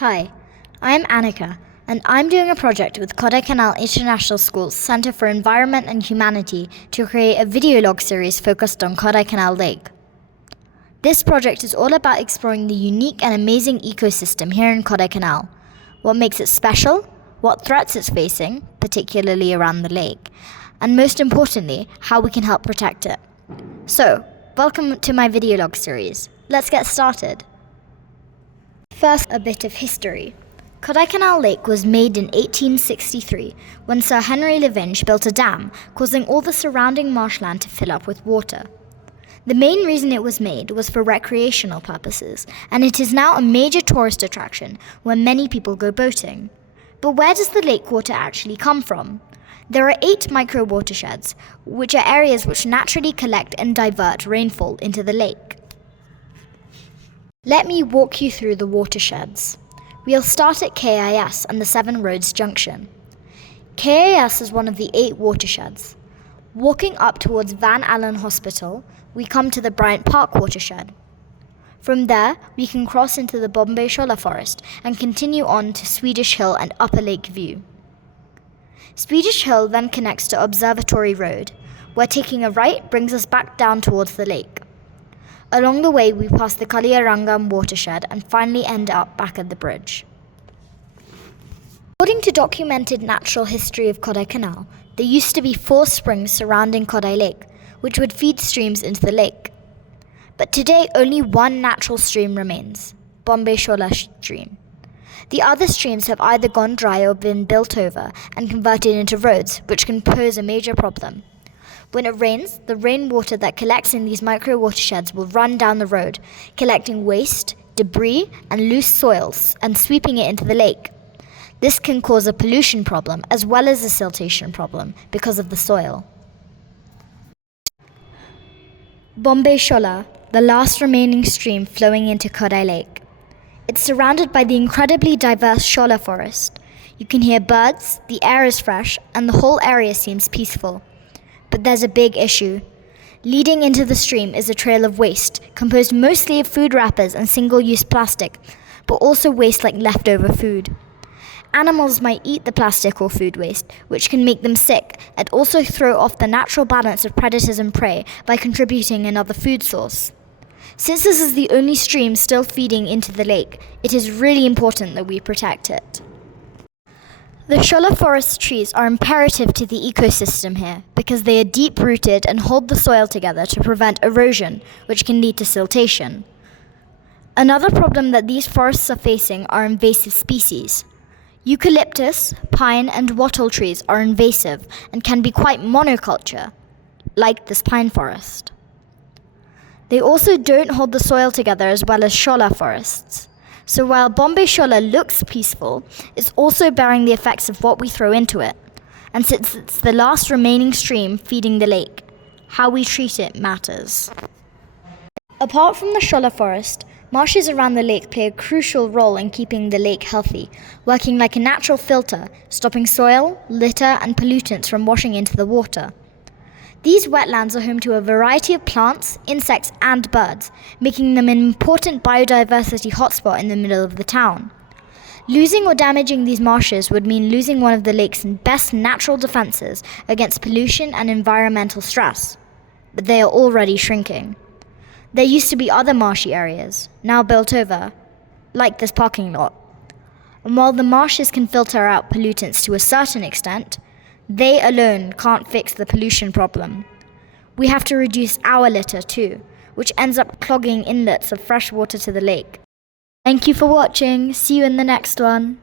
Hi, I'm Annika, and I'm doing a project with Kodaikanal International School's Center for Environment and Humanity to create a video log series focused on Kodaikanal Lake. This project is all about exploring the unique and amazing ecosystem here in Kodaikanal, what makes it special, what threats it's facing, particularly around the lake, and most importantly, how we can help protect it. So, welcome to my video log series. Let's get started. First, a bit of history. Kodaikanal Lake was made in 1863 when Sir Henry Levenge built a dam, causing all the surrounding marshland to fill up with water. The main reason it was made was for recreational purposes, and it is now a major tourist attraction where many people go boating. But where does the lake water actually come from? There are 8 micro watersheds, which are areas which naturally collect and divert rainfall into the lake. Let me walk you through the watersheds. We'll start at KIS and the Seven Roads Junction. KIS is one of the 8 watersheds. Walking up towards Van Allen Hospital, we come to the Bryant Park watershed. From there, we can cross into the Bombay Shola Forest and continue on to Swedish Hill and Upper Lake View. Swedish Hill then connects to Observatory Road, where taking a right brings us back down towards the lake. Along the way, we pass the Kaliyarangam watershed and finally end up back at the bridge. According to documented natural history of Kodaikanal, there used to be 4 springs surrounding Kodai Lake, which would feed streams into the lake. But today, only one natural stream remains, Bombay Shola stream. The other streams have either gone dry or been built over and converted into roads, which can pose a major problem. When it rains, the rainwater that collects in these micro watersheds will run down the road, collecting waste, debris, and loose soils and sweeping it into the lake. This can cause a pollution problem as well as a siltation problem because of the soil. Bombay Shola, the last remaining stream flowing into Kodai Lake. It's surrounded by the incredibly diverse Shola forest. You can hear birds, the air is fresh, and the whole area seems peaceful. But there's a big issue. Leading into the stream is a trail of waste, composed mostly of food wrappers and single-use plastic, but also waste like leftover food. Animals might eat the plastic or food waste, which can make them sick and also throw off the natural balance of predators and prey by contributing another food source. Since this is the only stream still feeding into the lake, it is really important that we protect it. The Shola forest trees are imperative to the ecosystem here because they are deep-rooted and hold the soil together to prevent erosion, which can lead to siltation. Another problem that these forests are facing are invasive species. Eucalyptus, pine, and wattle trees are invasive and can be quite monoculture, like this pine forest. They also don't hold the soil together as well as Shola forests. So while Bombay Shola looks peaceful, it's also bearing the effects of what we throw into it. And since it's the last remaining stream feeding the lake, how we treat it matters. Apart from the Shola forest, marshes around the lake play a crucial role in keeping the lake healthy, working like a natural filter, stopping soil, litter, and pollutants from washing into the water. These wetlands are home to a variety of plants, insects, and birds, making them an important biodiversity hotspot in the middle of the town. Losing or damaging these marshes would mean losing one of the lake's best natural defenses against pollution and environmental stress. But they are already shrinking. There used to be other marshy areas, now built over, like this parking lot. And while the marshes can filter out pollutants to a certain extent, they alone can't fix the pollution problem. We have to reduce our litter too, which ends up clogging inlets of fresh water to the lake. Thank you for watching. See you in the next one.